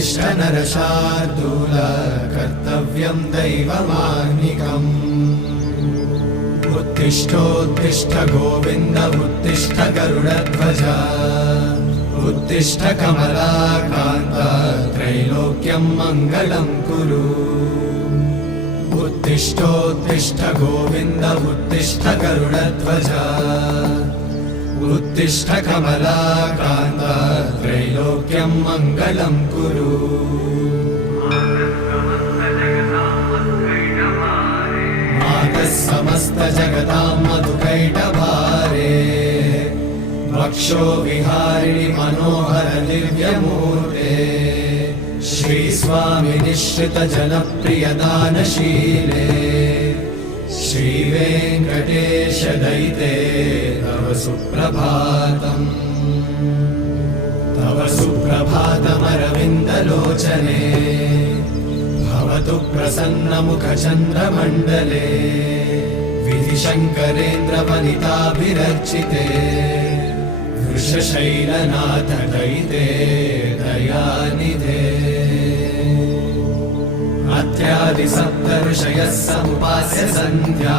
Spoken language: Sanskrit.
उत्तिष्ठ नरशार्दूल कर्तव्यं दैवमाह्निकम् उत्तिष्ठोत्तिष्ठ गोविन्द उत्तिष्ठ गरुडध्वज उत्तिष्ठ कमलाकान्त त्रैलोक्यं मङ्गलं कुरु उत्तिष्ठोत्तिष्ठ गोविन्द उत्तिष्ठ गरुडध्वज उत्तिष्ठ कमलाकान्त त्रैलोक्यं मङ्गलं कुरु मातः समस्त जगतां मधुकैटभारे वक्षो विहारिणि मनोहर दिव्यमूर्ते श्रीस्वामि निश्रित जनप्रिय दानशीले श्रीवेङ्कटेश दयिते तव सुप्रभातम् तव सुप्रभातमरविन्दलोचने भवतु प्रसन्नमुखचन्द्रमण्डले विधिशङ्करेन्द्रवनिताभिरर्चिते वृषशैलनाथ दयिते दयानिधे अत्यादि सप्त ऋषयः समुपास्य सन्ध्या